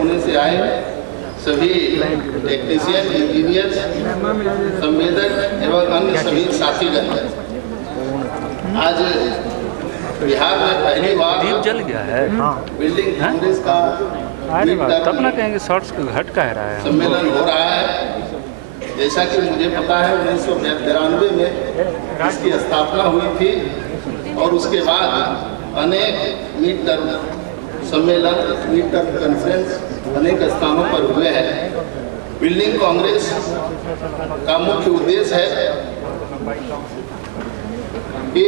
पुणे से आए सभी टेक्नीशियन, इंजीनियर, संवेदक एवं अन्य सभी साथीगण, आज बिहार में पहली बार दीप जल गया है। बिल्डिंग कांग्रेस का अरे वाह, तब ना कहेंगे शॉर्ट्स घट कह रहा है। सम्मेलन हो रहा है। जैसा कि मुझे पता है 1993 में इसकी स्थापना हुई थी और उसके बाद अनेक मीट टर्म सम्मेलन, मीट टर्म कॉन्फ्रेंस अनेक स्थानों पर हुए हैं। बिल्डिंग कांग्रेस का मुख्य उद्देश्य है कि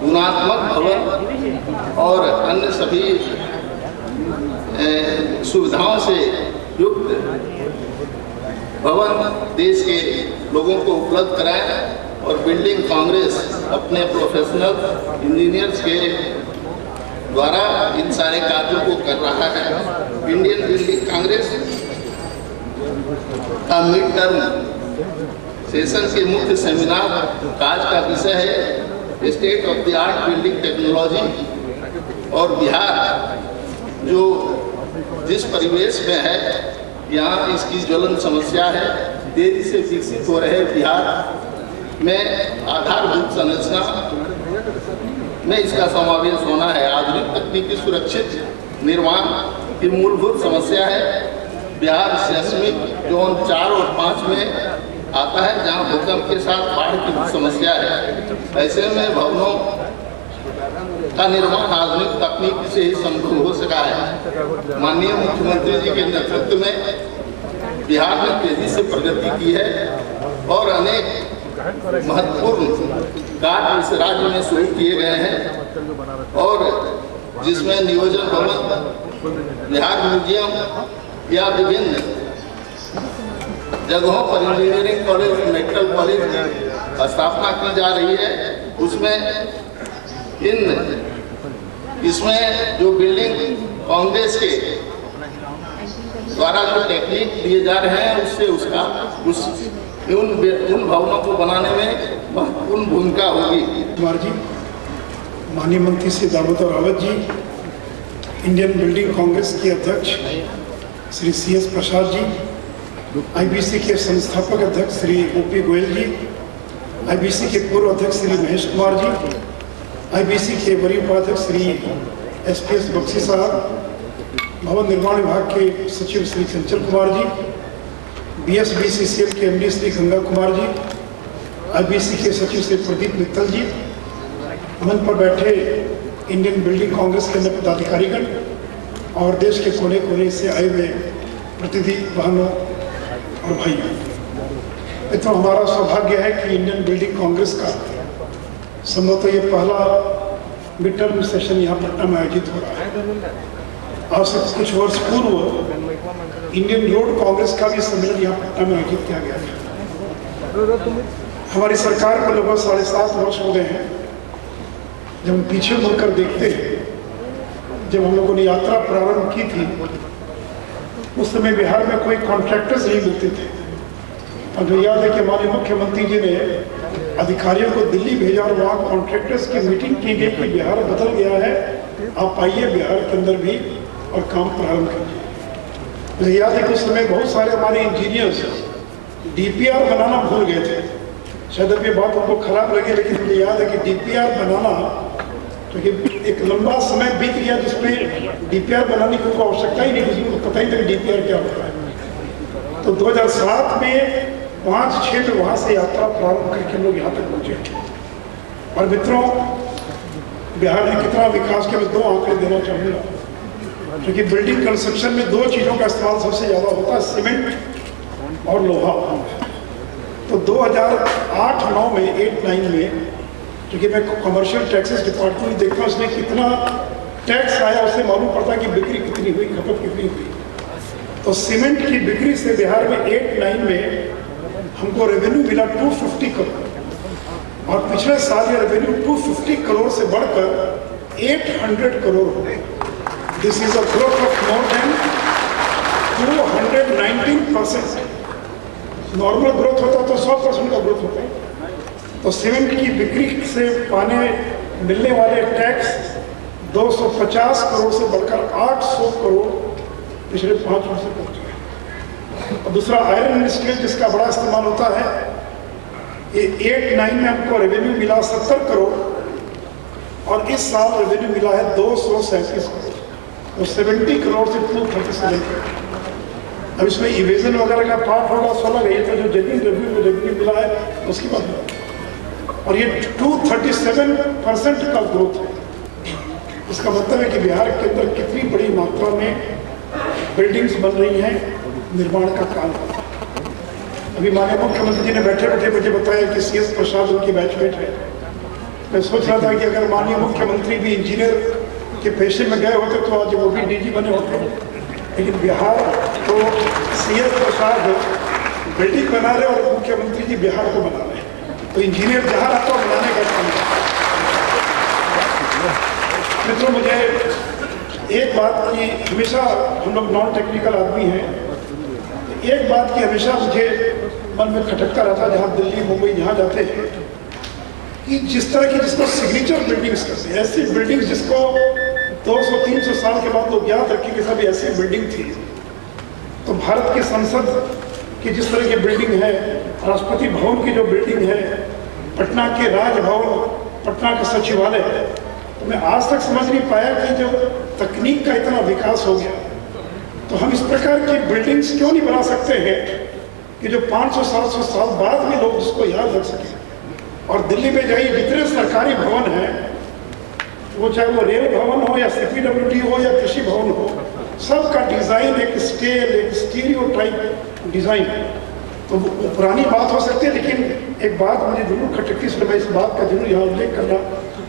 गुणात्मक भवन और अन्य सभी सुविधाओं से युक्त भवन देश के लोगों को उपलब्ध कराएं और बिल्डिंग कांग्रेस अपने प्रोफेशनल इंजीनियर्स के द्वारा इन सारे कार्यों को कर रहा है। इंडियन बिल्डिंग कांग्रेस का मिड टर्म सेशन के मुख्य सेमिनार आज का विषय है state of the art building technology और बिहार जो जिस परिवेश में है, यहाँ इसकी ज्वलन समस्या है। तेजी से विकसित हो रहे बिहार में आधारभूत संरचना में इसका समावेश होना है। आधुनिक तकनीकी सुरक्षित निर्माण की मूलभूत समस्या है। बिहार सेस्मिक जोन 4 और 5 में आता है, जहाँ भूकंप के साथ बाढ़ की समस्या है। ऐसे में भवनों का निर्माण आधुनिक तकनीक से ही संभव हो सका है। माननीय मुख्यमंत्री जी के नेतृत्व में बिहार ने तेजी से प्रगति की है और अनेक महत्वपूर्ण कार्य इस राज्य में शुरू किए गए हैं और जिसमें नियोजन भवन, बिहार म्यूजियम या विभिन्न जगहों पर इंजीनियरिंग कॉलेज, मेडिकल कॉलेज की स्थापना की जा रही है। उसमें इसमें जो बिल्डिंग कांग्रेस के द्वारा जो टेक्निक दिए जा रहे हैं उससे उन भवनों को बनाने में महत्वपूर्ण भूमिका होगी। कुमार जी, माननीय मंत्री Shri Damodar Rawat ji, Indian building congress के अध्यक्ष श्री CS प्रसाद जी, IBC के संस्थापक अध्यक्ष श्री OP गोयल जी, IBC के पूर्व अध्यक्ष श्री महेश कुमार जी, IBC के वरीय उपाध्यक्ष श्री SPS बख्शी साहब, भवन निर्माण विभाग के सचिव श्री चंचल कुमार जी, BSBCCL के MD श्री गंगा कुमार जी, IBC के सचिव श्री प्रदीप मित्तल जी, मंच पर बैठे इंडियन बिल्डिंग कांग्रेस के अन्य पदाधिकारीगण और देश के कोने कोने से आए हुए प्रतिनिधि बहनों और भाइयों, मित्रों, हमारा सौभाग्य है कि इंडियन बिल्डिंग कांग्रेस का संभवतः ये पहला मिड टर्म सेशन यहाँ पटना में आयोजित हो रहा है। आज से कुछ वर्ष पूर्व इंडियन रोड कांग्रेस का भी सम्मेलन यहाँ पटना में आयोजित किया गया था। हमारी सरकार को लगभग 7.5 वर्ष हो गए हैं। जब हम पीछे मुड़कर देखते हैं, जब हम लोगों ने यात्रा प्रारंभ की थी उस समय बिहार में कोई कॉन्ट्रैक्टर्स नहीं मिलते थे। और जो याद है कि हमारे मुख्यमंत्री जी ने अधिकारियों को दिल्ली भेजा और वहाँ कॉन्ट्रैक्टर्स की मीटिंग की गई कि बिहार बदल गया है, आप आइए बिहार के अंदर भी और काम प्रारंभ कीजिए। मुझे याद है कि उस समय बहुत सारे हमारे इंजीनियर्स DPR बनाना भूल गए थे। शायद अब ये बात आपको खराब लगे, लेकिन मुझे याद है कि DPR बनाना, तो एक लंबा समय बीत गया जिसमें DPR बनाने की कोई आवश्यकता ही नहीं, किसी को पता ही नहीं DPR क्या होता है। तो 2007 में 5-6 में वहाँ से यात्रा प्रारंभ करके लोग यहाँ तक पहुँचे। और मित्रों, बिहार ने कितना विकास किया, मैं 2 आंकड़े देना चाहूँगा, क्योंकि बिल्डिंग कंस्ट्रक्शन में 2 चीज़ों का इस्तेमाल सबसे ज़्यादा होता है, सीमेंट और लोहा। तो 2008-9 में 8-9 में, क्योंकि मैं कमर्शियल टैक्सेस डिपार्टमेंट देखता हूँ, उसमें कितना टैक्स आया उससे मालूम पड़ता है कि बिक्री कितनी हुई, खपत कितनी हुई। तो सीमेंट की बिक्री से बिहार में 8-9 में हमको रेवेन्यू मिला 250 करोड़ और पिछले साल ये रेवेन्यू 250 करोड़ से बढ़कर 800 करोड़ हो गए। This is a growth of more than 219%। Normal growth होता तो 100% का ग्रोथ होता है। तो सीमेंट की बिक्री से मिलने वाले टैक्स 250 करोड़ से बढ़कर 800 करोड़ पिछले 5 वर्ष से पहुँच गए। और दूसरा आयरन एंड स्टील जिसका बड़ा इस्तेमाल होता है, ये 8-9 में हमको रेवेन्यू मिला 70 करोड़ और इस साल रेवेन्यू मिला है 237 करोड़, तो 70 करोड़ से 237 करोड़। अब इसमें इवेजन वगैरह का पार्ट होगा 16 का, ये तो जो जेन्युइन रेवेन्यू मिला है उसकी बात। और ये 237% का ग्रोथ है। इसका मतलब है कि बिहार के अंदर कितनी बड़ी मात्रा में बिल्डिंग्स बन रही हैं, निर्माण का काम। अभी माननीय मुख्यमंत्री जी ने बैठे बैठे मुझे बताया कि CS प्रसाद उनकी बैचमेट है। मैं सोच रहा था कि अगर माननीय मुख्यमंत्री भी इंजीनियर के पेशे में गए होते तो आज वो भी DG बने होते, लेकिन बिहार तो CS प्रसाद बिल्डिंग बना रहे और मुख्यमंत्री जी बिहार को बना रहे, तो इंजीनियर जहाँ रहता हो बनाने का काम। मित्रों, मुझे एक बात की हमेशा, हम लोग नॉन टेक्निकल आदमी हैं, एक बात की हमेशा मुझे मन में खटकता रहता, जहाँ दिल्ली मुंबई जहाँ जाते हैं, कि जिस तरह की जिसको सिग्नेचर बिल्डिंग्स कहते हैं, ऐसी बिल्डिंग्स जिसको 200-300 साल के बाद लोग याद रखें कि सब ऐसी बिल्डिंग थी। तो भारत की संसद की जिस तरह की बिल्डिंग है, राष्ट्रपति भवन की जो बिल्डिंग है, पटना के राजभवन, पटना का सचिवालय है, तो मैं आज तक समझ नहीं पाया कि जो तकनीक का इतना विकास हो गया, तो हम इस प्रकार की बिल्डिंग्स क्यों नहीं बना सकते हैं कि जो 500-700 साल बाद में लोग उसको याद रख सकें। और दिल्ली में जाइए, जितने सरकारी भवन हैं, वो चाहे वो रेल भवन हो या CPWD हो या कृषि भवन हो, सबका डिज़ाइन एक स्केल, एक स्टीरियोटाइप डिज़ाइन। तो वो पुरानी बात हो सकती है, लेकिन एक बात मुझे जरूर खटकती, इसलिए मैं इस बात का जरूर यहाँ उल्लेख करना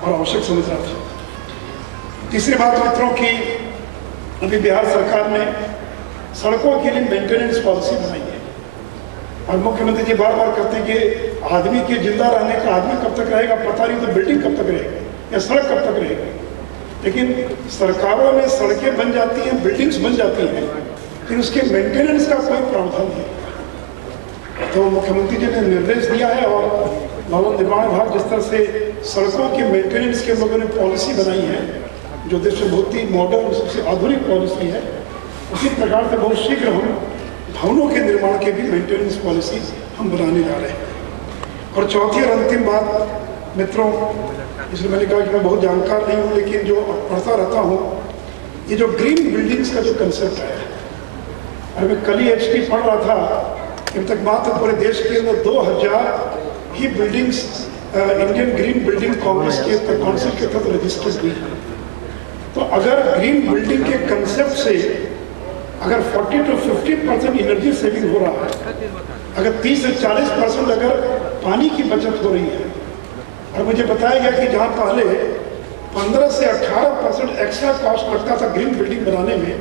और आवश्यक समझ रहा था। तीसरी बात मित्रों की, अभी बिहार सरकार ने सड़कों के लिए मेंटेनेंस पॉलिसी बनाई है और मुख्यमंत्री जी बार बार कहते हैं कि आदमी के जिंदा रहने का, आदमी कब तक रहेगा पता नहीं, तो बिल्डिंग कब तक रहेगी या सड़क कब तक रहेगी। लेकिन सरकारों में सड़कें बन जाती हैं, बिल्डिंग्स बन जाती हैं, लेकिन उसके मेंटेनेंस का कोई प्रावधान नहीं। तो मुख्यमंत्री जी ने निर्देश दिया है और भवन निर्माण विभाग जिस तरह से सड़कों के मेंटेनेंस के लोगों ने पॉलिसी बनाई है, जो देश में बहुत ही मॉडर्न, सबसे आधुनिक पॉलिसी है, उसी प्रकार से बहुत शीघ्र हम भवनों के निर्माण के भी मेंटेनेंस पॉलिसी हम बनाने जा रहे हैं। और चौथी और अंतिम बात मित्रों, इसलिए मैंने कहा कि मैं बहुत जानकार नहीं हूँ, लेकिन जो पढ़ता रहता हूँ, ये जो ग्रीन बिल्डिंग्स का जो कंसेप्ट है, और मैं कल ही HT पढ़ रहा था कि अब तक मात्र पूरे देश के अंदर 2000 ही buildings Indian green building congress के काउंसिल के तहत रजिस्टर्ड हुई। तो अगर ग्रीन बिल्डिंग के कंसेप्ट से अगर 40 to 50% एनर्जी सेविंग हो रहा है, अगर 30 से 40% अगर पानी की बचत हो रही है, और मुझे बताया गया कि जहाँ पहले 15 से 18% एक्स्ट्रा कॉस्ट लगता था ग्रीन बिल्डिंग बनाने में,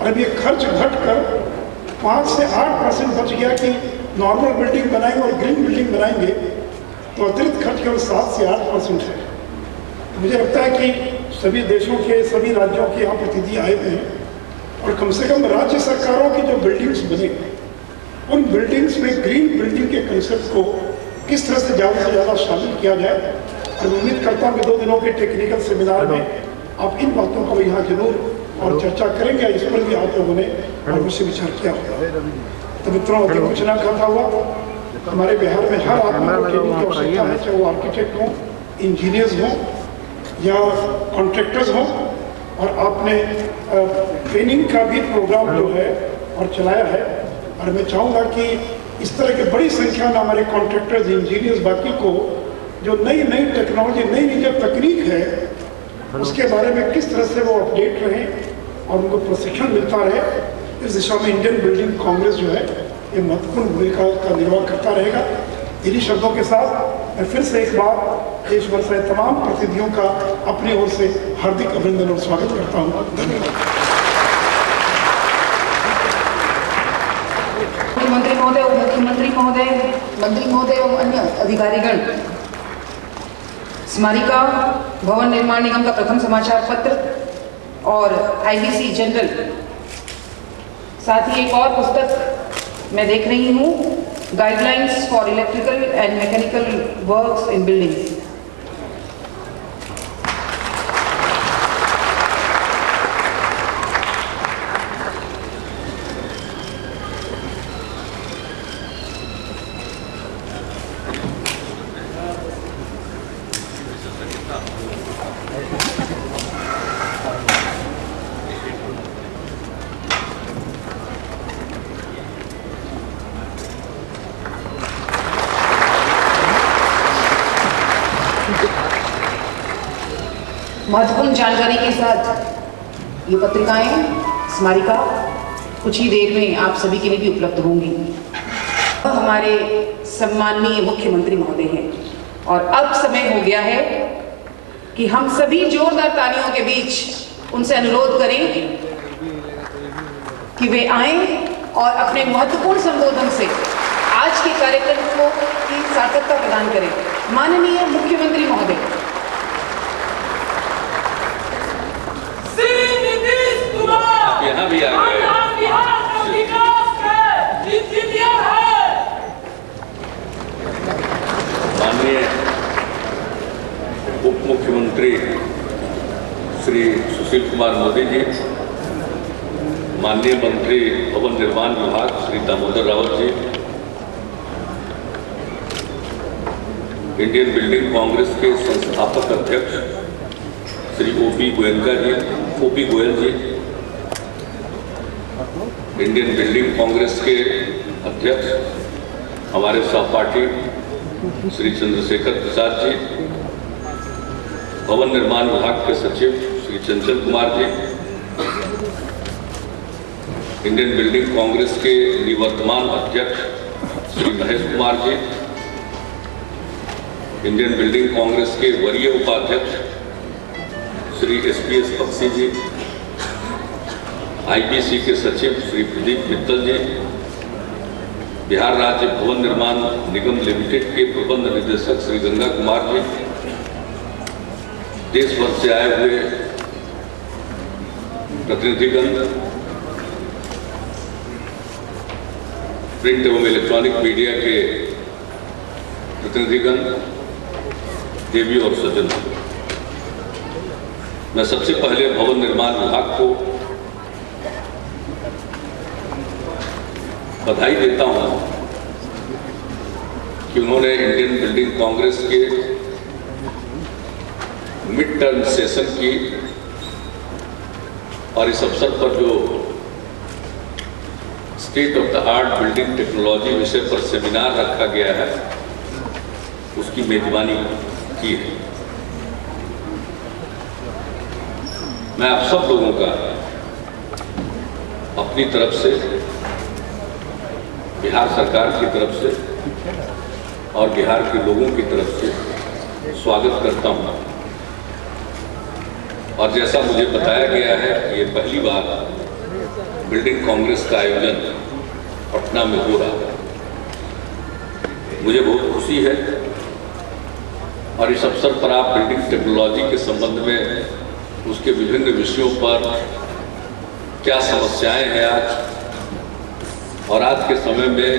और अब ये खर्च घटकर 5 से 8% बच गया कि नॉर्मल बिल्डिंग बनाएंगे और ग्रीन बिल्डिंग बनाएंगे, तो अतिरिक्त खर्च केवल 7 से 8% है। तो मुझे लगता है कि सभी देशों के, सभी राज्यों के यहाँ प्रतिनिधि आए हुए हैं, और कम से कम राज्य सरकारों की जो बिल्डिंग्स बने, उन बिल्डिंग्स में ग्रीन बिल्डिंग के कंसेप्ट को किस तरह से ज़्यादा शामिल किया जाए। और उम्मीद करता हूँ कि 2 दिनों के टेक्निकल सेमिनार में आप इन बातों को यहाँ जरूर और चर्चा करेंगे, इस पर भी आप लोगों ने और मुझसे विचार किया होगा। तो मित्रों, कुछ ना कहता हुआ, हमारे बिहार में हर आदमी को ट्रेनिंग की आवश्यकता है, चाहे वो आर्किटेक्ट हों, इंजीनियर्स हों या कॉन्ट्रैक्टर्स हों, और आपने ट्रेनिंग का भी प्रोग्राम जो है और चलाया है। और मैं चाहूँगा कि इस तरह की बड़ी संख्या में हमारे कॉन्ट्रैक्टर्स, इंजीनियर्स, बाकी को जो नई नई टेक्नोलॉजी, नई नई जो तकनीक है, उसके बारे में किस तरह से वो अपडेट रहें और उनको प्रशिक्षण मिलता रहे, इस दिशा में इंडियन बिल्डिंग कांग्रेस जो है ये महत्वपूर्ण भूमिका का निर्वाह करता रहेगा। इन्हीं शब्दों के साथ मैं फिर से एक बार देश भर से तमाम प्रतिनिधियों का अपनी ओर से हार्दिक अभिनंदन और स्वागत करता हूँ। धन्यवाद। मुख्यमंत्री महोदय, उप मुख्यमंत्री महोदय, मंत्री महोदय एवं अन्य अधिकारीगण, स्मारिका भवन निर्माण निगम का प्रथम समाचार पत्र और IBC जनरल, साथ ही एक और पुस्तक मैं देख रही हूँ, guidelines for electrical and mechanical works in buildings. महत्वपूर्ण जानकारी के साथ ये पत्रिकाएं, स्मारिका कुछ ही देर में आप सभी के लिए भी उपलब्ध होंगी। हमारे सम्माननीय मुख्यमंत्री महोदय हैं और अब समय हो गया है कि हम सभी जोरदार तालियों के बीच उनसे अनुरोध करें कि वे आएं और अपने महत्वपूर्ण संबोधन से आज के कार्यक्रम को की सार्थकता प्रदान करें। माननीय मुख्यमंत्री महोदय। यहाँ भी आ गए। माननीय उप मुख्यमंत्री श्री सुशील कुमार मोदी जी, माननीय मंत्री भवन निर्माण विभाग Shri Damodar Rawat ji, Indian building congress के संस्थापक अध्यक्ष श्री ओपी गोयल जी, इंडियन बिल्डिंग कांग्रेस के अध्यक्ष हमारे सहपाठी श्री चंद्रशेखर प्रसाद जी, भवन निर्माण विभाग के सचिव Shri Chanchal Kumar ji, Indian building congress के निवर्तमान अध्यक्ष Shri Mahesh Kumar ji, Indian building congress के वरीय उपाध्यक्ष श्री SPS बख्शी जी, IBC के सचिव श्री प्रदीप मित्तल जी, बिहार राज्य भवन निर्माण निगम लिमिटेड के प्रबंध निदेशक श्री गंगा कुमार जी, देश भर से आए हुए प्रतिनिधिगण, प्रिंट एवं इलेक्ट्रॉनिक मीडिया के प्रतिनिधिगण, देवी और सज्जन, मैं सबसे पहले भवन निर्माण विभाग को बधाई देता हूं कि उन्होंने इंडियन बिल्डिंग कांग्रेस के मिड टर्म सेशन की और इस अवसर पर जो state of the art building technology विषय पर सेमिनार रखा गया है उसकी मेजबानी की है। मैं आप सब लोगों का अपनी तरफ से, बिहार सरकार की तरफ से और बिहार के लोगों की तरफ से स्वागत करता हूं। और जैसा मुझे बताया गया है कि ये पहली बार बिल्डिंग कांग्रेस का आयोजन पटना में हो रहा है, मुझे बहुत खुशी है। और इस अवसर पर आप बिल्डिंग टेक्नोलॉजी के संबंध में उसके विभिन्न विषयों पर क्या समस्याएं हैं आज, और आज के समय में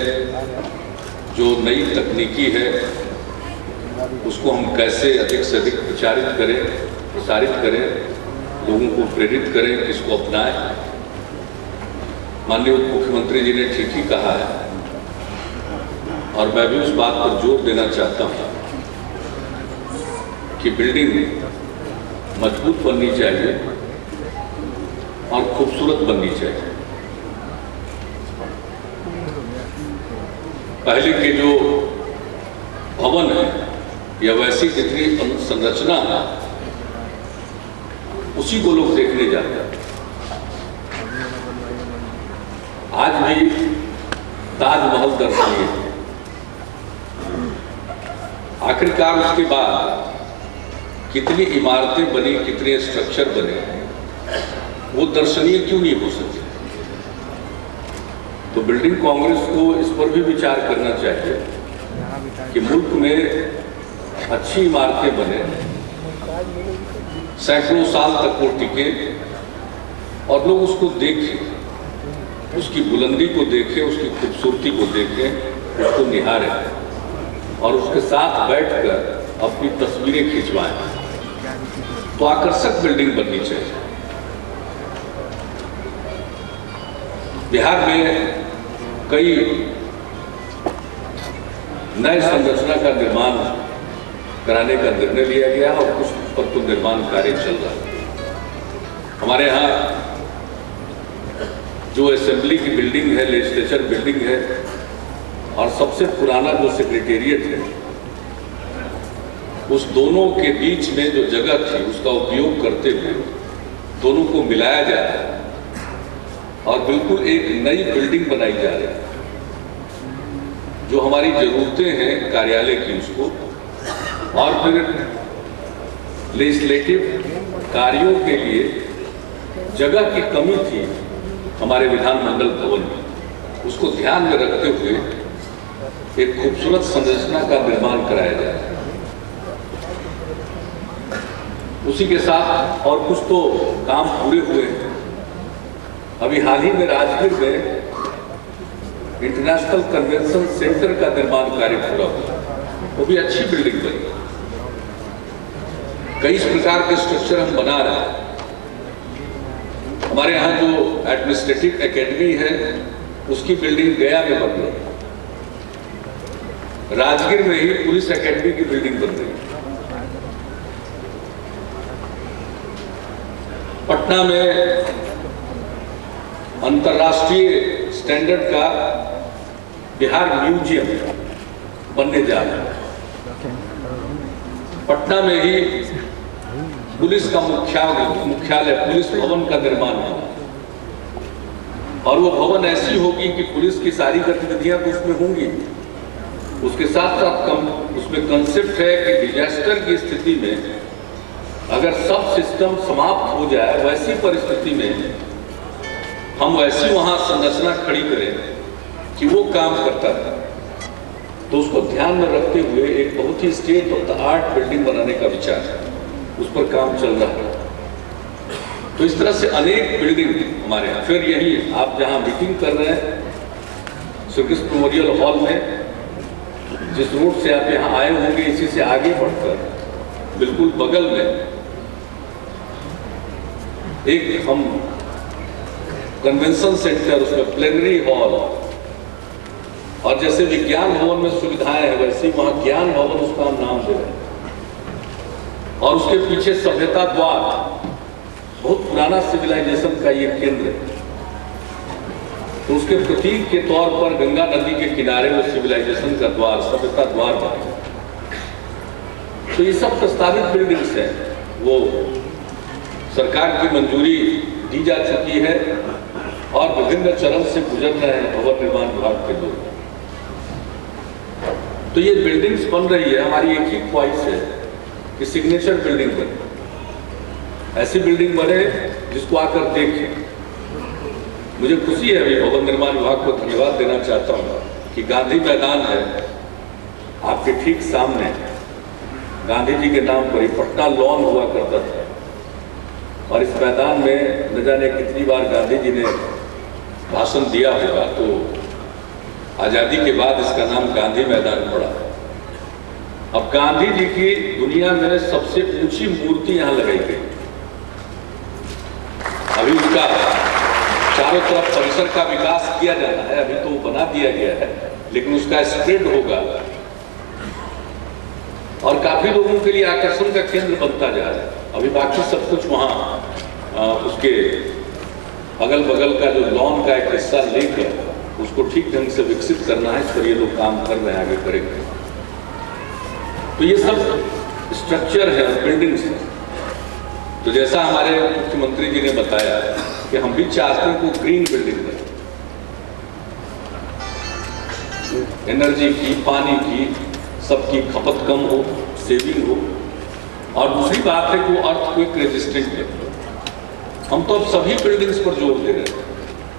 जो नई तकनीकी है उसको हम कैसे अधिक से अधिक प्रसारित करें, लोगों को प्रेरित करें कि इसको अपनाएं। माननीय उप मुख्यमंत्री जी ने ठीक ही कहा है और मैं भी उस बात पर जोर देना चाहता हूं कि बिल्डिंग मजबूत बननी चाहिए और खूबसूरत बननी चाहिए। पहले के जो भवन है या वैसी जितनी संरचना है उसी को लोग देखने जाते हैं। आज भी ताजमहल दर्शनीय है, आखिरकार उसके बाद कितनी इमारतें बनी, कितने स्ट्रक्चर बने, वो दर्शनीय क्यों नहीं हो सकते? तो बिल्डिंग कांग्रेस को इस पर भी विचार करना चाहिए कि मुल्क में अच्छी इमारतें बने, सैकड़ों साल तक वो टिके और लोग उसको देखें, उसकी बुलंदी को देखें, उसकी खूबसूरती को देखें, उसको निहारें और उसके साथ बैठकर अपनी तस्वीरें खिंचवाएं। तो आकर्षक बिल्डिंग बननी चाहिए। बिहार में कई नए संरचना का निर्माण कराने का निर्णय लिया गया और कुछ पर तो निर्माण कार्य चल रहा है। हमारे यहाँ जो असेंबली की बिल्डिंग है, लेजिस्लेचर बिल्डिंग है और सबसे पुराना जो सेक्रेटेरिएट है उस दोनों के बीच में जो जगह थी उसका उपयोग करते हुए दोनों को मिलाया जा रहा है और बिल्कुल एक नई बिल्डिंग बनाई जा रही है। जो हमारी जरूरतें हैं कार्यालय की उसको, और फिर लेजिस्लेटिव कार्यों के लिए जगह की कमी थी हमारे विधानमंडल भवन में, उसको ध्यान में रखते हुए एक खूबसूरत संरचना का निर्माण कराया जाए। उसी के साथ और कुछ तो काम पूरे हुए हैं। अभी हाल ही में राजगीर में इंटरनेशनल कन्वेंशन सेंटर का निर्माण कार्य पूरा हुआ, वो भी अच्छी बिल्डिंग बनी। कई इस प्रकार के स्ट्रक्चर हम बना रहे हैं। हमारे यहाँ जो एडमिनिस्ट्रेटिव एकेडमी है उसकी बिल्डिंग गया में बन रही है, राजगीर में ही पुलिस एकेडमी की बिल्डिंग बन रही है, पटना में अंतर्राष्ट्रीय स्टैंडर्ड का बिहार म्यूजियम बनने जा रहा है, पटना में ही पुलिस का मुख्यालय पुलिस भवन का निर्माण होगा, और वो भवन ऐसी होगी कि पुलिस की सारी गतिविधियां तो उसमें होंगी। उसके साथ साथ उसमें कंसेप्ट है कि डिजास्टर की स्थिति में अगर सब सिस्टम समाप्त हो जाए, वैसी परिस्थिति में हम वैसी वहां संरचना खड़ी करें कि वो काम करता है। तो उसको ध्यान में रखते हुए एक बहुत ही state of the art building बनाने का विचार है, उस पर काम चल रहा है। तो इस तरह से अनेक बिल्डिंग हमारे यहाँ, फिर यही आप जहाँ मीटिंग कर रहे हैं श्री कृष्ण मेमोरियल हॉल में, जिस रोड से आप यहाँ आए होंगे इसी से आगे बढ़कर बिल्कुल बगल में एक हम कन्वेंशन सेंटर, उसमें प्लेनरी हॉल, और जैसे विज्ञान भवन में सुविधाएं हैं वैसे ही वहां ज्ञान भवन उसका हम नाम दे रहे हैं। और उसके पीछे सभ्यता द्वार, बहुत पुराना सिविलाइजेशन का ये केंद्र है, तो उसके प्रतीक के तौर पर गंगा नदी के किनारे वो सिविलाइजेशन का द्वार, सभ्यता द्वार बने। तो ये सब प्रस्तावित बिल्डिंग्स हैं, वो सरकार की मंजूरी दी जा चुकी है और विभिन्न चरण से गुजर रहे हैं भवन निर्माण विभाग के लोग। तो ये बिल्डिंग्स बन रही है, हमारी एक ही ख्वाहिश है कि सिग्नेचर बिल्डिंग बने, ऐसी बिल्डिंग बने जिसको आकर देखें। मुझे खुशी है, अभी भवन निर्माण विभाग को धन्यवाद देना चाहता हूँ कि गांधी मैदान है आपके ठीक सामने, गांधी जी के नाम पर ही पटना लॉन हुआ करता था, और इस मैदान में न जाने कितनी बार गांधी जी ने भाषण दिया होगा। तो आज़ादी के बाद इसका नाम गांधी मैदान पड़ा। अब गांधी जी की दुनिया में सबसे ऊंची मूर्ति यहाँ लगाई गई। अभी उसका चारों तरफ परिसर का विकास किया जाना है, अभी तो बना दिया गया है, लेकिन उसका स्प्रेड होगा और काफी लोगों के लिए आकर्षण का केंद्र बनता जा रहा है। अभी बाकी सब कुछ वहाँ उसके अगल बगल का जो लॉन का एक हिस्सा लेकर उसको ठीक ढंग से विकसित करना है, इस पर ये लोग काम कर रहे हैं, आगे करेंगे। तो ये सब स्ट्रक्चर है, बिल्डिंग्स है। तो जैसा हमारे मुख्यमंत्री जी ने बताया कि हम भी चाहते हैं कि ग्रीन बिल्डिंग बने, एनर्जी की, पानी की, सबकी खपत कम हो, सेविंग हो, और दूसरी बात है कि वो अर्थक्वेक रेजिस्टेंट है। हम तो अब सभी बिल्डिंग्स पर जोर दे रहे हैं।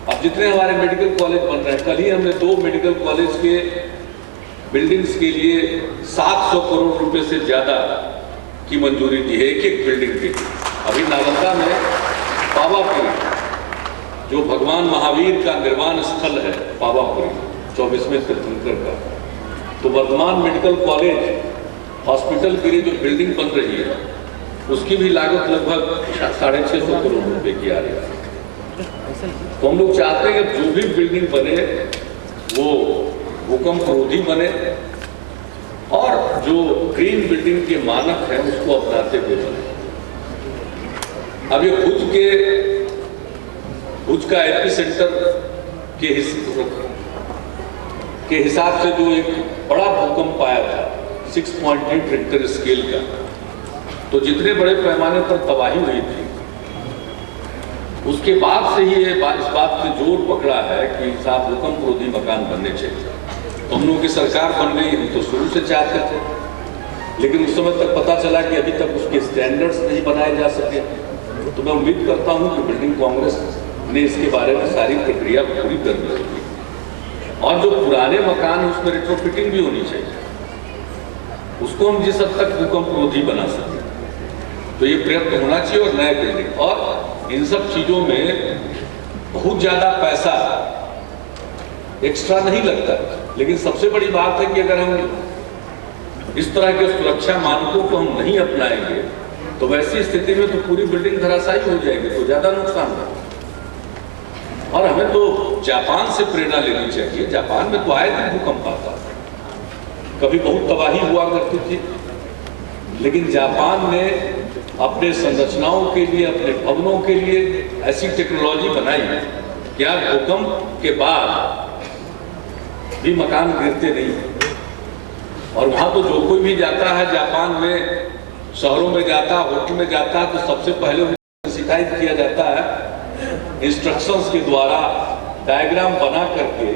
अब जितने हमारे मेडिकल कॉलेज बन रहे हैं, कल ही हमने 2 मेडिकल कॉलेज के बिल्डिंग्स के लिए 700 करोड़ रुपए से ज्यादा की मंजूरी दी है, एक बिल्डिंग के। अभी नालंदा में पावापुरी, जो भगवान महावीर का निर्वाण स्थल है, पावापुरी 24वें तीर्थंकर का, तो वर्तमान मेडिकल कॉलेज हॉस्पिटल के लिए जो बिल्डिंग बन रही है उसकी भी लागत लगभग 650 करोड़ रुपए की आ रही है। तो हम लोग चाहते हैं कि जो भी बिल्डिंग बने वो भूकंप रोधी बने और जो ग्रीन बिल्डिंग के मानक हैं उसको अपनाते हुए बने। अभी भुज का एपी सेंटर के हिसाब से जो एक बड़ा भूकंप आया था 6.8 रिक्टर स्केल का। तो जितने बड़े पैमाने पर तबाही हुई थी, उसके बाद से ही इस बात पे जोर पकड़ा है कि साहब भूकंप रोधी मकान बनने चाहिए। तो हम लोगों की सरकार बन गई, हम तो शुरू से चाहते थे, लेकिन उस समय तक पता चला कि अभी तक उसके स्टैंडर्ड्स नहीं बनाए जा सके। तो मैं उम्मीद करता हूं कि बिल्डिंग कांग्रेस ने इसके बारे में सारी प्रक्रिया पूरी कर दी होगी, और जो पुराने मकान हैं उसमें रेट्रोफिटिंग भी होनी चाहिए, उसको हम जिस हद तक भूकंप रोधी बना सकें। तो ये प्रयत्न होना चाहिए। और नए बिल्डिंग और इन सब चीजों में बहुत ज्यादा पैसा एक्स्ट्रा नहीं लगता, लेकिन सबसे बड़ी बात है कि अगर हम इस तरह के सुरक्षा मानकों को हम नहीं अपनाएंगे तो वैसी स्थिति में तो पूरी बिल्डिंग धराशायी हो जाएगी, तो ज्यादा नुकसान होगा। और हमें तो जापान से प्रेरणा लेनी चाहिए। जापान में तो आए दिन भूकंप आता, कभी बहुत तबाही हुआ करती थी, लेकिन जापान ने अपने संरचनाओं के लिए, अपने भवनों के लिए ऐसी टेक्नोलॉजी बनाई कि आज भूकंप के बाद भी मकान गिरते नहीं। और वहां तो जो कोई भी जाता है जापान में, शहरों में जाता है, होटल में जाता है, तो सबसे पहले उन्हें शिकायत किया जाता है इंस्ट्रक्शंस के द्वारा डायग्राम बना करके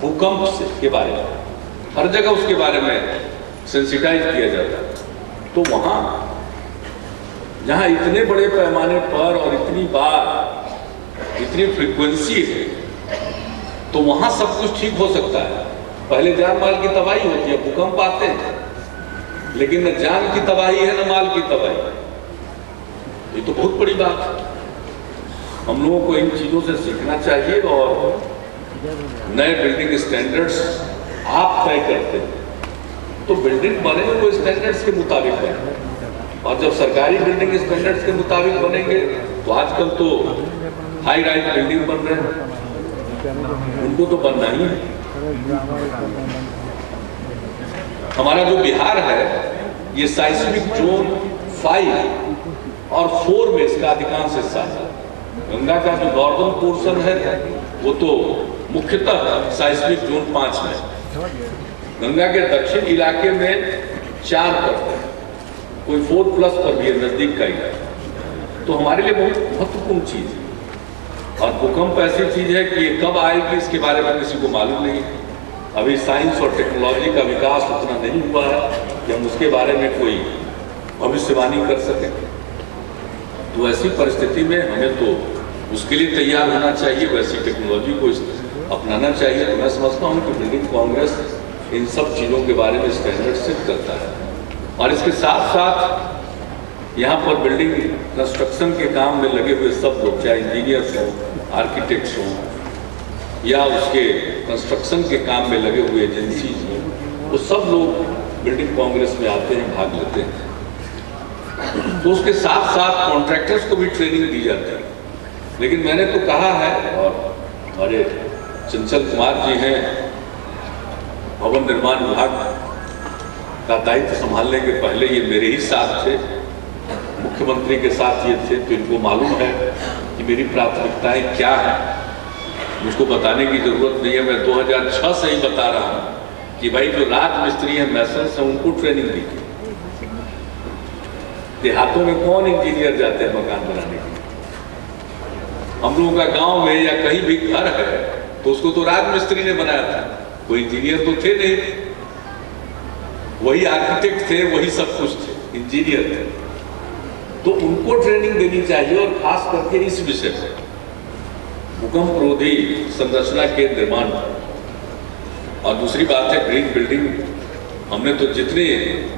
भूकंप से के बारे में, हर जगह उसके बारे में सेंसिटाइज किया जाता है। तो वहां जहां इतने बड़े पैमाने पर और इतनी बार, इतनी फ्रीक्वेंसी है, तो वहां सब कुछ ठीक हो सकता है। पहले जान माल की तबाही होती है, भूकंप आते हैं, लेकिन न जान की तबाही है न माल की तबाही। ये तो बहुत बड़ी बात है। हम लोगों को इन चीजों से सीखना चाहिए, और नए बिल्डिंग स्टैंडर्ड्स आप तय करते हैं तो बिल्डिंग बने वो स्टैंडर्ड्स के मुताबिक बने। और जब सरकारी बिल्डिंग स्टैंडर्ड्स के मुताबिक बनेंगे तो आजकल तो हाई राइज बिल्डिंग बन रहे हैं, उनको तो बनना ही है। हमारा जो बिहार है ये साइस्मिक जोन 5 और 4 में इसका अधिकांश हिस्सा है। गंगा का जो नॉर्दर्न पोर्शन है वो तो मुख्यतः साइस्मिक जोन 5 में। गंगा के दक्षिण इलाके में 4 पर है, कोई 4+ पर भी है, नजदीक का इलाका। तो हमारे लिए बहुत महत्वपूर्ण चीज है। और भूकंप ऐसी चीज है कि ये कब आएगी इसके बारे में किसी को मालूम नहीं है। अभी साइंस और टेक्नोलॉजी का विकास उतना नहीं हुआ है कि हम उसके बारे में कोई भविष्यवाणी कर सकें। तो ऐसी परिस्थिति में हमें तो उसके लिए तैयार होना चाहिए, वैसी टेक्नोलॉजी को अपनाना चाहिए। तो मैं समझता हूँ कि बिल्डिंग कांग्रेस इन सब चीज़ों के बारे में स्टैंडर्ड सेट करता है। और इसके साथ साथ यहाँ पर बिल्डिंग कंस्ट्रक्शन के काम में लगे हुए सब लोग, चाहे इंजीनियर्स हों, आर्किटेक्ट्स हों, या उसके कंस्ट्रक्शन के काम में लगे हुए एजेंसीज हों, वो सब लोग बिल्डिंग कांग्रेस में आते हैं, भाग लेते हैं। तो उसके साथ साथ कॉन्ट्रैक्टर्स को भी ट्रेनिंग दी जाती है। लेकिन मैंने तो कहा है, और हमारे चंचल कुमार जी हैं, भवन निर्माण विभाग का दायित्व संभालने के पहले ये मेरे ही साथ थे, मुख्यमंत्री के साथ ये थे, तो इनको मालूम है कि मेरी प्राथमिकताएं क्या हैं। मुझको बताने की जरूरत नहीं है, मैं 2006 से ही बता रहा हूँ कि भाई जो राजमिस्त्री हैं, मैसन्स हैं, उनको ट्रेनिंग दीजिए। देहातों में कौन इंजीनियर जाते हैं मकान बनाने के लिए? हम लोगों का गांव में या कहीं भी घर है तो उसको तो राजमिस्त्री ने बनाया था, कोई इंजीनियर तो थे नहीं, वही आर्किटेक्ट थे, वही सब कुछ थे, इंजीनियर थे। तो उनको ट्रेनिंग देनी चाहिए, और खास करके इस विषय पर, भूकंप रोधी संरचना के निर्माण। और दूसरी बात है ग्रीन बिल्डिंग। हमने तो जितने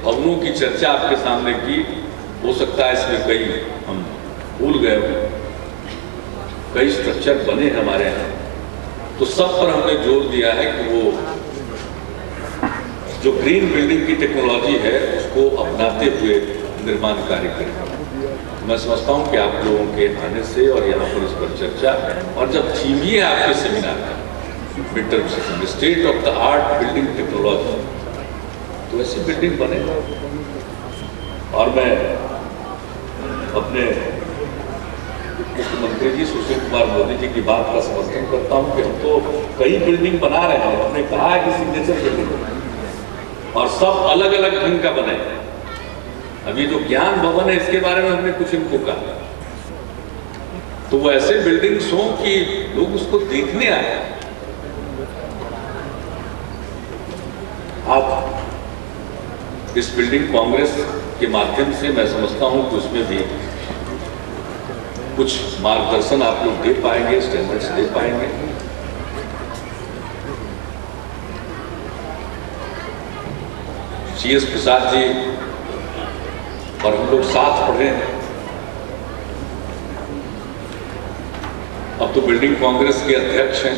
भवनों की चर्चा आपके सामने की, हो सकता है इसमें कई हम भूल गए हों, कई स्ट्रक्चर बने हमारे यहाँ, तो सब पर हमने जोर दिया है कि वो जो ग्रीन बिल्डिंग की टेक्नोलॉजी है उसको अपनाते हुए निर्माण कार्य करें। मैं समझता हूँ कि आप लोगों के आने से और यहाँ पर इस पर चर्चा, और जब थीम ही है आपके सेमिनार का mid term session state of the art building technology, तो ऐसी बिल्डिंग बने। और मैं अपने मुख्यमंत्री जी सुशील कुमार मोदी जी की बात का समर्थन करता हूँ कि हम तो कई बिल्डिंग बना रहे हैं। हमने कहा है कि सिग्नेचर बिल्डिंग, और सब अलग अलग ढंग का बने। अभी जो ज्ञान भवन है इसके बारे में हमने कुछ इनको कहा, तो वो ऐसे बिल्डिंग्स हों कि लोग उसको देखने आए। आप इस बिल्डिंग कांग्रेस के माध्यम से मैं समझता हूं कि उसमें भी कुछ मार्गदर्शन आप लोग दे पाएंगे, स्टैंडर्ड्स दे पाएंगे। CS प्रसाद जी और हम लोग साथ पढ़े हैं। अब तो बिल्डिंग कांग्रेस के अध्यक्ष हैं,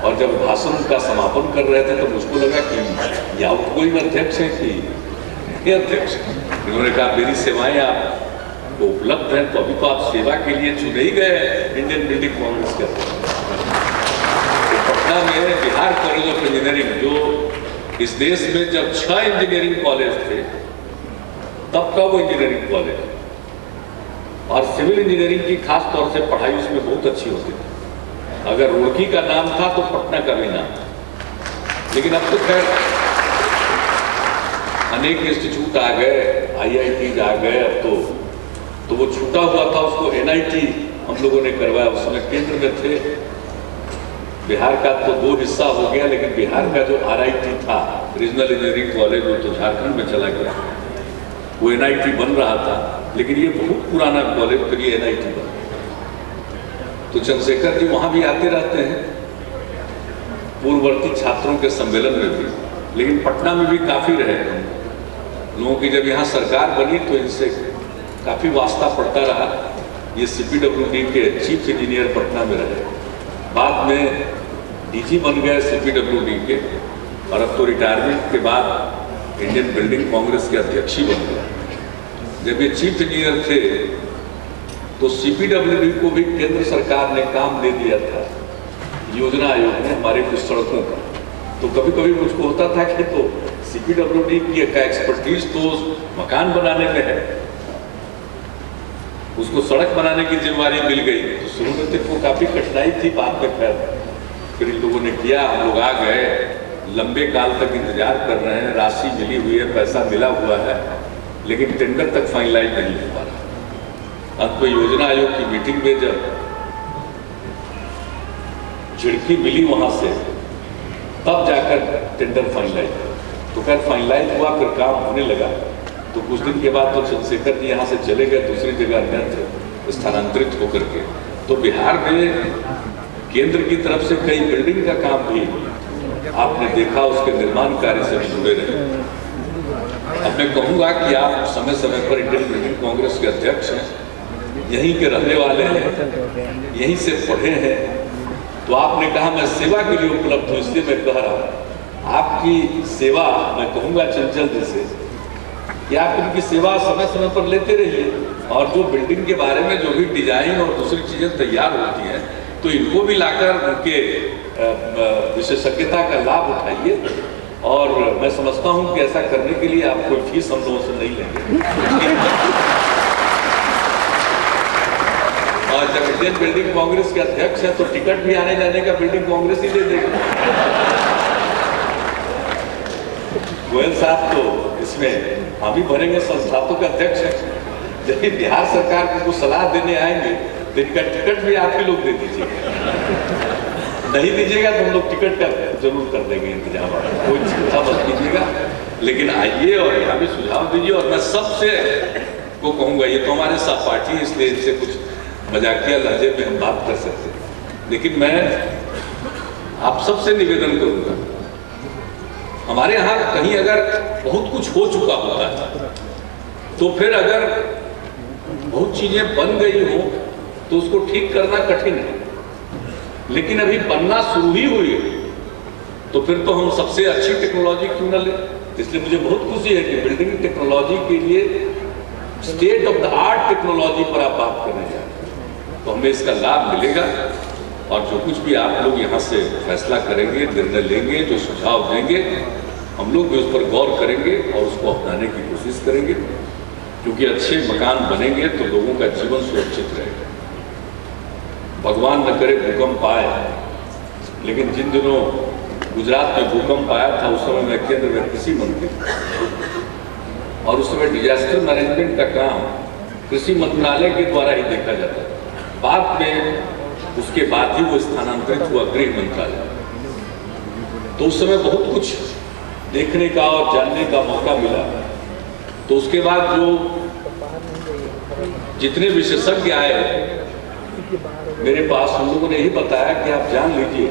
और जब भाषण का समापन कर रहे थे तो मुझको लगा कि या कोई अध्यक्ष है कि ये अध्यक्ष। इन्होंने कहा मेरी सेवाएं आपको उपलब्ध हैं, तो अभी तो आप सेवा के लिए चुने ही गए इंडियन बिल्डिंग कांग्रेस के अध्यक्ष। तो पटना में बिहार कॉलेज ऑफ इंजीनियरिंग, जो इस देश में जब 6 इंजीनियरिंग कॉलेज थे तब का वो इंजीनियरिंग कॉलेज, और सिविल इंजीनियरिंग की खास तौर से पढ़ाई उसमें बहुत अच्छी होती थी। अगर रुड़की का नाम था तो पटना का भी नाम था। लेकिन अब तो खैर अनेक इंस्टीट्यूट आ गए, IIT आ गए। अब तो वो छूटा हुआ था, उसको NIT हम लोगों ने करवाया। उस समय केंद्र में थे। बिहार का तो 2 हिस्सा हो गया, लेकिन बिहार का जो RIT था, रीजनल इंजीनियरिंग कॉलेज, वो तो झारखंड में चला गया। वो NIT बन रहा था, लेकिन ये बहुत पुराना कॉलेज, फिर ये NIT बना। तो चंद्रशेखर जी वहाँ भी आते रहते हैं, पूर्ववर्ती छात्रों के सम्मेलन में भी, लेकिन पटना में भी काफ़ी रहे। लोगों की जब यहाँ सरकार बनी तो इनसे काफ़ी वास्ता पड़ता रहा। ये CPWD के चीफ इंजीनियर पटना में रहे, बाद में DG बन गए CPWD के, और अब तो रिटायरमेंट के बाद इंडियन बिल्डिंग कांग्रेस के अध्यक्ष ही बन गए। जब ये चीफ इंजीनियर थे तो CPWD को भी केंद्र सरकार ने काम दे दिया था, योजना आयोग ने, हमारे कुछ सड़कों का। तो कभी कभी मुझको होता था कि तो CPWD की का एक्सपर्टीज तो मकान बनाने में है, उसको सड़क बनाने की जिम्मेवारी मिल गई। तो शुरू में तो काफी कठिनाई थी, बाद में फिर इन लोगों ने किया। हम लोग आ गए, लंबे काल तक इंतजार कर रहे हैं, राशि मिली हुई है, पैसा मिला हुआ है, लेकिन टेंडर तक फाइनलाइज नहीं हो पा रहा। अंत में योजना आयोग की मीटिंग में जब झिड़की मिली वहां से, तब जाकर टेंडर फाइनलाइज। तो खैर फाइनलाइज हुआ, फिर काम होने लगा। तो कुछ दिन के बाद तो चंद्रशेखर जी यहाँ से चले गए, दूसरी जगह अन्यत्र स्थानांतरित होकर के। तो बिहार में केंद्र की तरफ से कई बिल्डिंग का काम भी आपने देखा, उसके निर्माण कार्य से जुड़े रहे। अब मैं कहूँगा कि आप समय समय पर इंडियन बिल्डिंग कांग्रेस के अध्यक्ष हैं, यहीं के रहने वाले हैं, यहीं से पढ़े हैं। तो आपने कहा मैं सेवा के लिए उपलब्ध हूँ, इसलिए मैं कह रहा हूँ आपकी सेवा, मैं कहूँगा चंचल जी से कि आप उनकी सेवा समय समय पर लेते रहिए, और जो बिल्डिंग के बारे में जो भी डिजाइन और दूसरी चीज़ें तैयार होती हैं तो इनको भी लाकर उनके विशेषज्ञता का लाभ उठाइए। और मैं समझता हूँ कि ऐसा करने के लिए आप कोई फीस हम लोगों से नहीं लेंगे। और जब इंडियन बिल्डिंग कांग्रेस के अध्यक्ष है तो टिकट भी आने जाने का बिल्डिंग कांग्रेस ही दे देगा। गोयल साहब तो इसमें हम ही भरेंगे, संस्थापक अध्यक्ष हैं। जब बिहार सरकार को कुछ सलाह देने आएंगे तो इनका टिकट भी आप ही लोग दे दीजिएगा। नहीं दीजिएगा तो हम लोग टिकट का जरूर कर देंगे इंतजाम, कोई चिंता मत कीजिएगा। लेकिन आइए और यहाँ भी सुझाव दीजिए। और मैं सबसे को कहूँगा, ये तो हमारे साथ पार्टी है, इसलिए इनसे कुछ मजाकिया लहजे में हम बात कर सकते हैं, लेकिन मैं आप सबसे निवेदन करूँगा, हमारे यहाँ कहीं अगर बहुत कुछ हो चुका होता है तो फिर अगर बहुत चीजें बन गई हो तो उसको ठीक करना कठिन है, लेकिन अभी बनना शुरू ही हुई है तो फिर तो हम सबसे अच्छी टेक्नोलॉजी क्यों ना लें। इसलिए मुझे बहुत खुशी है कि बिल्डिंग टेक्नोलॉजी के लिए state of the art technology पर आप बात करने जा रहे हैं, तो हमें इसका लाभ मिलेगा। और जो कुछ भी आप लोग यहाँ से फैसला करेंगे, निर्णय लेंगे, जो सुझाव देंगे, हम लोग भी उस पर गौर करेंगे और उसको अपनाने की कोशिश करेंगे, क्योंकि अच्छे मकान बनेंगे तो लोगों का जीवन सुरक्षित रहेगा। भगवान न करे भूकंप आए, लेकिन जिन दिनों गुजरात में भूकंप आया था, उस समय मैं केंद्र में कृषि मंत्री था और उस समय डिजास्टर मैनेजमेंट का काम कृषि मंत्रालय के द्वारा ही देखा जाता था। बाद में उसके बाद ही वो स्थानांतरित हुआ गृह मंत्रालय। तो उस समय बहुत कुछ देखने का और जानने का मौका मिला। तो उसके बाद जो जितने विशेषज्ञ आए मेरे पास, उन लोगों ने यही बताया कि आप जान लीजिए,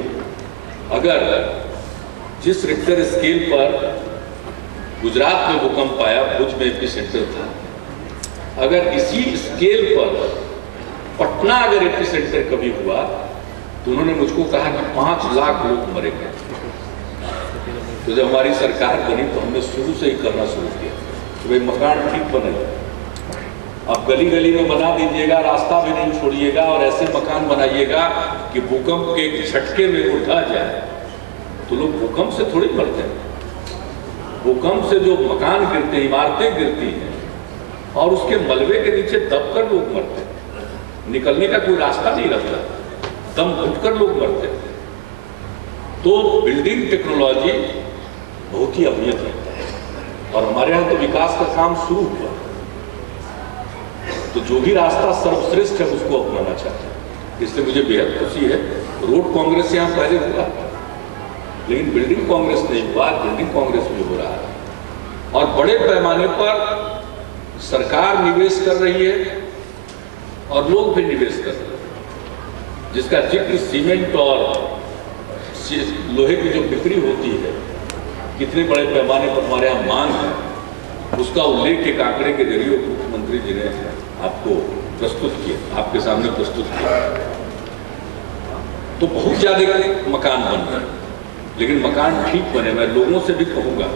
अगर जिस रिक्टर स्केल पर गुजरात में भूकंप आया, भुज में एपिसेंटर था, अगर इसी स्केल पर पटना अगर एपिसेंटर कभी हुआ तो उन्होंने मुझको कहा कि 5 लाख लोग मरेंगे। तो जब हमारी सरकार बनी तो हमने शुरू से ही करना शुरू किया कि भाई मकान ठीक बने, अब गली गली में बना दीजिएगा, रास्ता भी नहीं छोड़िएगा और ऐसे मकान बनाइएगा कि भूकंप के झटके में उठा जाए। तो लोग भूकंप से थोड़ी मरते हैं, भूकंप से जो मकान गिरते हैं, इमारतें गिरती हैं और उसके मलबे के नीचे दबकर लोग मरते हैं, निकलने का कोई रास्ता नहीं रहता, दम घुटकर लोग मरते हैं। तो बिल्डिंग टेक्नोलॉजी बहुत ही अहमियत है और हमारे यहाँ तो विकास का काम शुरू हुआ। तो जो भी रास्ता सर्वश्रेष्ठ है उसको अपनाना चाहते हैं, इसलिए मुझे बेहद खुशी है। रोड कांग्रेस यहाँ पहले हुआ, लेकिन बिल्डिंग कांग्रेस नहीं हुआ, बिल्डिंग कांग्रेस भी हो रहा है और बड़े पैमाने पर सरकार निवेश कर रही है और लोग भी निवेश कर रहे हैं, जिसका जिक्र सीमेंट और लोहे की जो बिक्री होती है, कितने बड़े पैमाने पर हमारे यहाँ मांग है, उसका उल्लेख एक आंकड़े के जरिए मुख्यमंत्री जी ने आपको प्रस्तुत किया, आपके सामने प्रस्तुत किया। तो बहुत ज्यादा मकान बन रहे हैं, लेकिन मकान ठीक बने। मैं लोगों से भी कहूंगा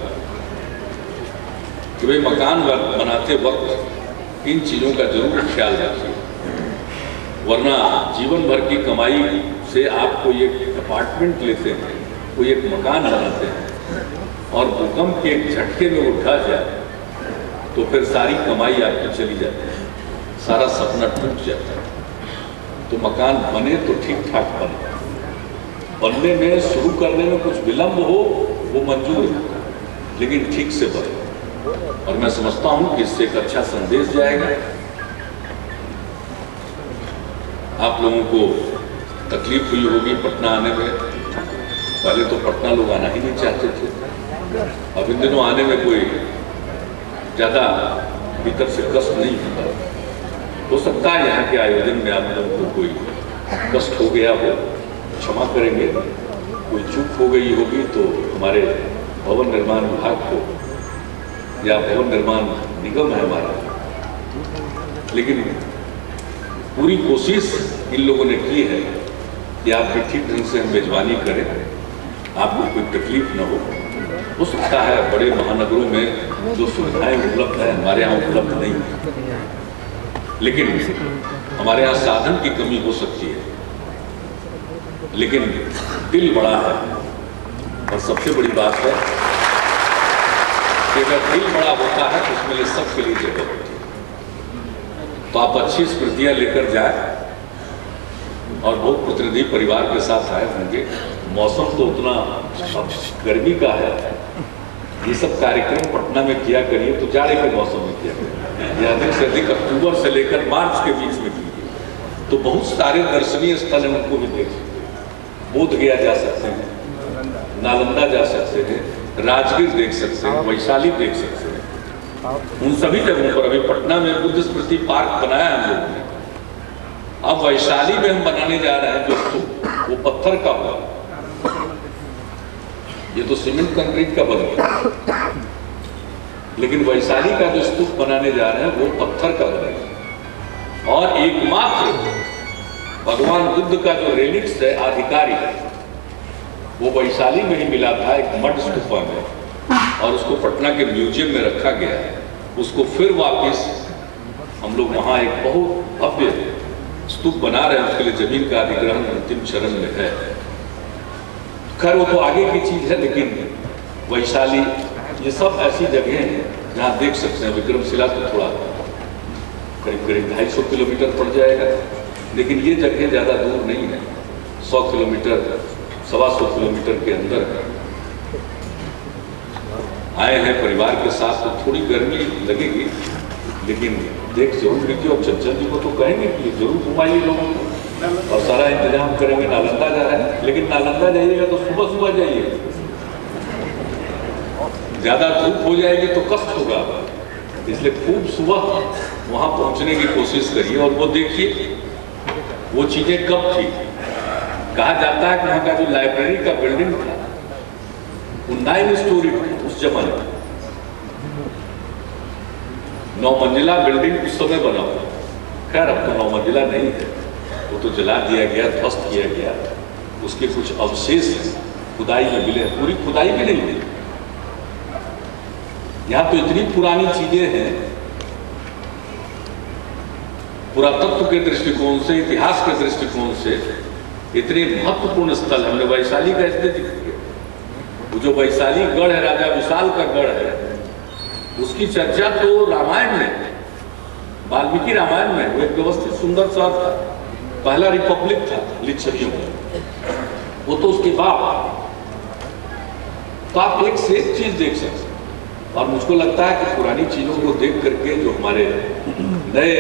कि भाई मकान बनाते वक्त इन चीजों का जरूर ख्याल रखिए, वरना जीवन भर की कमाई से आप कोई एक अपार्टमेंट लेते हैं, कोई एक मकान बनाते हैं और भूकंप के एक झटके में उठा जाए तो फिर सारी कमाई आपकी चली जाती है, सारा सपना टूट जाता है। तो मकान बने तो ठीक ठाक बने, बनने में शुरू करने में कुछ विलंब हो वो मंजूर है, लेकिन ठीक से बने। और मैं समझता हूं कि इससे एक अच्छा संदेश जाएगा। आप लोगों को तकलीफ हुई होगी पटना आने में, पहले तो पटना लोग आना ही नहीं चाहते थे, अब इन दिनों आने में कोई ज़्यादा भीतर से कष्ट नहीं होता। हो सकता है यहाँ के आयोजन में आप लोगों को कोई कष्ट हो गया हो, क्षमा करेंगे, कोई चूक हो गई होगी तो हमारे भवन निर्माण विभाग को या भवन निर्माण निगम है हमारा, लेकिन पूरी कोशिश इन लोगों ने की है कि आपकी ठीक ढंग से हम मेजबानी करें, आपको कोई तकलीफ न हो सकता है बड़े महानगरों में जो सुविधाएं उपलब्ध है हमारे यहाँ उपलब्ध नहीं है, लेकिन हमारे यहाँ साधन की कमी हो सकती है, लेकिन दिल बड़ा है। और सबसे बड़ी बात है कि अगर दिल बड़ा होता है तो उसमें सबके लिए जगह होती है। तो आप अच्छी स्मृतियां लेकर जाए और बहुत प्रतिनिधि परिवार के साथ आए होंगे। मौसम तो उतना अब गर्मी का है, ये सब कार्यक्रम पटना में किया करिए तो जाड़े के मौसम में किया करिए, या अधिक से अधिक अक्टूबर से लेकर मार्च के बीच में कीजिए। तो बहुत सारे दर्शनीय स्थल हैं, उनको भी देख सकते हैं। बोध गया जा सकते हैं, नालंदा जा सकते हैं, राजगीर देख सकते हैं, वैशाली देख सकते हैं। उन सभी जगहों पर अभी पटना में बुद्ध स्मृति पार्क बनाया हम लोगों ने, अब वैशाली में हम बनाने जा रहे हैं जो वो पत्थर का हुआ, ये तो सीमेंट कंक्रीट का बन गया, लेकिन वैशाली का जो स्तूप बनाने जा रहे हैं वो पत्थर का बनेगा। और एकमात्र भगवान बुद्ध का जो रेलिक्स है आधिकारिक, वो वैशाली में ही मिला था एक मठ स्तूपा में, और उसको पटना के म्यूजियम में रखा गया है। उसको फिर वापस हम लोग वहाँ एक बहुत भव्य स्तूप बना रहे हैं, उसके लिए जमीन का अधिग्रहण अंतिम चरण में है। खैर वो तो आगे की चीज है, लेकिन वैशाली ये सब ऐसी जगह हैं जहाँ देख सकते हैं। विक्रमशिला तो थोड़ा करीब 250 किलोमीटर पड़ जाएगा, लेकिन ये जगह ज़्यादा दूर नहीं है, 100 किलोमीटर 125 किलोमीटर के अंदर है। आए हैं परिवार के साथ तो थोड़ी गर्मी लगेगी, लेकिन देख जरूर लीजिए। और चंचल जी को तो कहेंगे कि जरूर घुमाइए लोगों को और सारा इंतजाम करेंगे। नालंदा जा रहे हैं, लेकिन नालंदा जाइएगा तो सुबह सुबह जाइए, ज़्यादा धूप हो जाएगी तो कष्ट होगा, इसलिए खूब सुबह वहाँ पहुँचने की कोशिश करिए। और वो देखिए वो चीज़ें कब थी। कहा जाता है कि वहाँ का जो लाइब्रेरी का बिल्डिंग था वो 9 स्टोरी उस जमाने में, 9 मंजिला बिल्डिंग उस समय बना हुआ। खैर अब तो 9 मंजिला नहीं है, वो तो जला दिया गया, ध्वस्त किया गया। उसके कुछ अवशेष खुदाई में मिले, पूरी खुदाई भी नहीं मिली। यहाँ तो इतनी पुरानी चीजें हैं, पुरातत्व के दृष्टिकोण से, इतिहास के दृष्टिकोण से इतने महत्वपूर्ण स्थल। हमने वैशाली का इसलिए जिक्र किया, वो जो वैशाली गढ़ है, राजा विशाल का गढ़ है, उसकी चर्चा तो रामायण में, वाल्मीकि रामायण में, वो एक व्यवस्थित सुंदर शहर था, पहला रिपब्लिक था लिच्छवियों का, वो तो उसके बाद। तो आप एक से एक चीज देख सकते हैं। और मुझको लगता है कि पुरानी चीजों को देख करके जो हमारे नए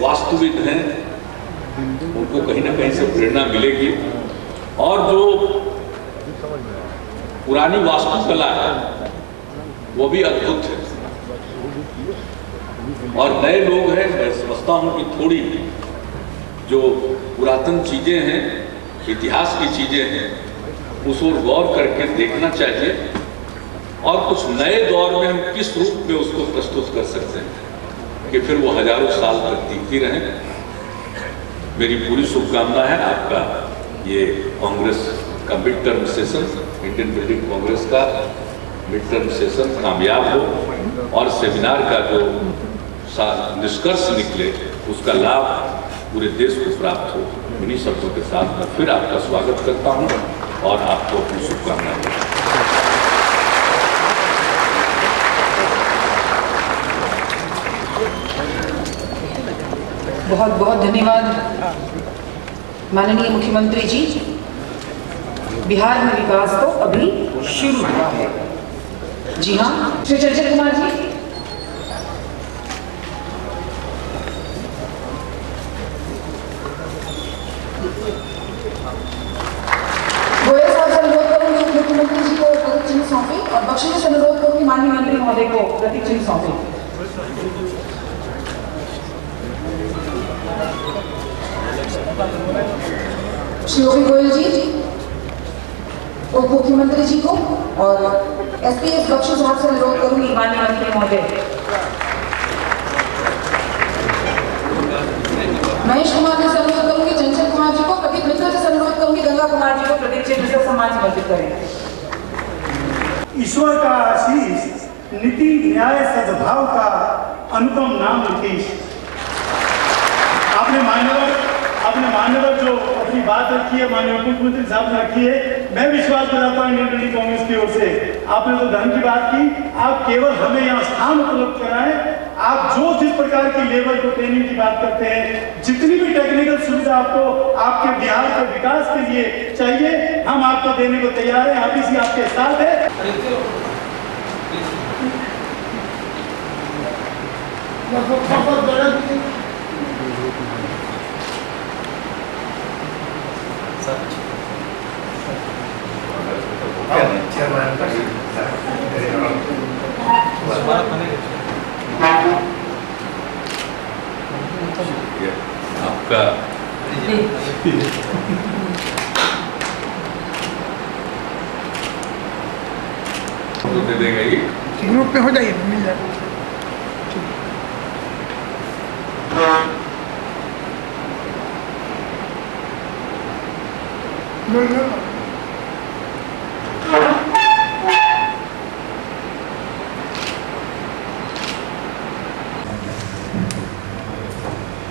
वास्तुविद हैं उनको कहीं ना कहीं से प्रेरणा मिलेगी। और जो पुरानी वास्तुकला है वो भी अद्भुत है। और नए लोग हैं, मैं समझता हूं कि थोड़ी जो पुरातन चीजें हैं, इतिहास की चीजें हैं, उस ओर गौर करके देखना चाहिए। और कुछ नए दौर में हम किस रूप में उसको प्रस्तुत कर सकते हैं कि फिर वो हजारों साल तक टिकती रहें। मेरी पूरी शुभकामना है आपका ये कांग्रेस का mid term session, Indian building Congress का मिड टर्म सेशन कामयाब हो और सेमिनार का जो निष्कर्ष निकले उसका लाभ पूरे देश को प्राप्त हो। इन्हीं शब्दों के साथ मैं फिर आपका स्वागत करता हूँ और आपको अपनी शुभकामनाएं। बहुत बहुत धन्यवाद माननीय मुख्यमंत्री जी। बिहार में विकास तो अभी शुरू हुआ है। जी हाँ, श्री चंचल कुमार जी। गोयल साहब से अनुरोध करूंगी मुख्यमंत्री जी को प्रतीक चिन्ह सौंपी और बख्शी से अनुरोध करूंगी माननीय मंत्री महोदय को प्रतीक चिन्ह सौंपी। श्री ओपी गोयल जी, उप मुख्यमंत्री जी को और एसपीएस बख्शी साहब से अनुरोध करूंगी माननीय मंत्री महोदय। महेश कुमार जी से अनुरोध करूंगी, चंचल कुमार जी को, प्रदीप मित्तल से अनुरोध करूंगी, गंगा कुमार जी को प्रतीक चिन्ह से सम्मान समर्पित करें। ईश्वर का आशीष, नीति न्याय सद्भाव का अनुपम नाम नीतीश। आपने मान्यवर जो अपनी बात रखी है, माननीय मुख्यमंत्री साहब ने रखी है, मैं विश्वास दिलाता हूं इंडियन बिल्डिंग कांग्रेस की ओर से। आपने तो धन की बात की, आप केवल हमें यहाँ स्थान उपलब्ध कराएं। आप जो जिस प्रकार की लेबर को ट्रेनिंग की बात करते हैं, जितनी भी टेक्निकल सुविधा आपको आपके बिहार के विकास के लिए चाहिए, हम आपको देने को तैयार हैं। आईबीसी आपके साथ है। आपका दे देगा ये ग्रुप में हो जाइए, मिल जाए। No.